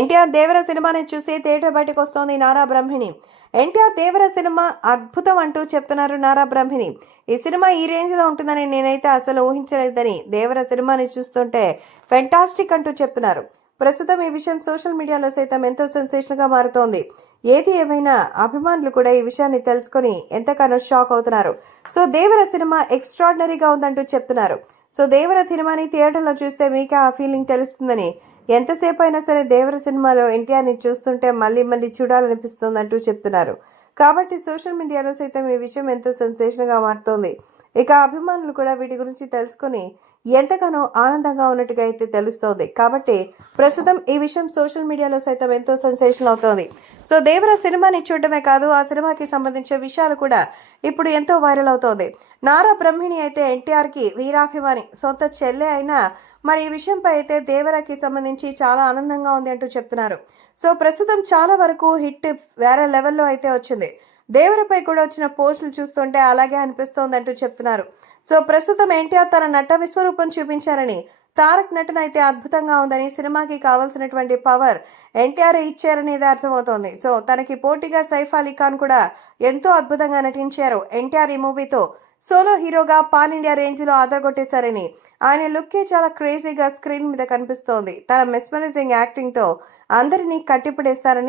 ఎన్టీఆర్ దేవర సినిమాని చూసి థియేటర్ బయటకు వస్తోంది నారా బ్రహ్మిణి. ఎన్టీఆర్ దేవర సినిమా అద్భుతం అంటూ చెప్తున్నారు నారా బ్రహ్మిణి. ఈ సినిమా ఈ రేంజ్ లో ఉంటుందని నేనైతే అసలు ఊహించలేదని దేవర సినిమాని చూస్తుంటే ఫెంటాస్టిక్ అంటూ చెప్తున్నారు. ప్రస్తుతం ఈ విషయం సోషల్ మీడియాలో సైతం ఎంతో సెన్సేషన్ గా మారుతోంది. ఏది ఏమైనా అభిమానులు కూడా ఈ విషయాన్ని తెలుసుకుని ఎంతగానో షాక్ అవుతున్నారు. సో దేవర సినిమా ఎక్స్ట్రాడినరీగా ఉందంటూ చెప్తున్నారు. సో దేవర సినిమాని థియేటర్లో చూస్తే మీకే ఆ ఫీలింగ్ తెలుస్తుందని, ఎంతసేపు అయినా సరే దేవర సినిమాలో ఎన్టీఆర్ని చూస్తుంటే మళ్ళీ మళ్ళీ చూడాలనిపిస్తుందంటూ చెప్తున్నారు. కాబట్టి సోషల్ మీడియాలో సైతం ఈ విషయం ఎంతో సెన్సేషన్గా మారుతోంది. ఇక అభిమానులు కూడా వీటి గురించి తెలుసుకుని ఎంతగానో ఆనందంగా ఉన్నట్టుగా అయితే తెలుస్తోంది. కాబట్టి ప్రస్తుతం ఈ విషయం సోషల్ మీడియాలో సైతం ఎంతో సెన్సేషన్ అవుతోంది. సో దేవర సినిమాని చూడటమే కాదు, ఆ సినిమాకి సంబంధించిన విషయాలు కూడా ఇప్పుడు ఎంతో వైరల్ అవుతోంది. నారా బ్రహ్మిణి అయితే ఎన్టీఆర్కి వీరాభిమాని, సొంత చెల్లె అయినా మరి ఈ విషయంపై అయితే దేవరకి సంబంధించి చాలా ఆనందంగా ఉంది అంటూ చెప్తున్నారు. సో ప్రస్తుతం చాలా వరకు హిట్ వేరే లెవెల్లో అయితే వచ్చింది. దేవరపై కూడా వచ్చిన పోస్టులు చూస్తుంటే అలాగే అనిపిస్తోందంటూ చెప్తున్నారు. సో ప్రస్తుతం ఎన్టీఆర్ తన నట విశ్వరూపం చూపించారని, తారక్ నటన అయితే అద్భుతంగా ఉందని, సినిమాకి కావాల్సినటువంటి పవర్ ఎన్టీఆర్ ఇచ్చారనేది అర్థమవుతోంది. సో తనకి పోటీగా సైఫ్ అలీ ఖాన్ కూడా ఎంతో అద్భుతంగా నటించారు. ఎన్టీఆర్ ఈ మూవీతో సోలో హీరోగా పాన్ ఇండియా రేంజ్ లో ఆదరగొట్టేశారని, ఆయన లుక్కే చాలా క్రేజీగా స్క్రీన్ మీద కనిపిస్తోంది. తన మెస్మరైజింగ్ యాక్టింగ్ తో అందరినీ కట్టిపడేస్తారని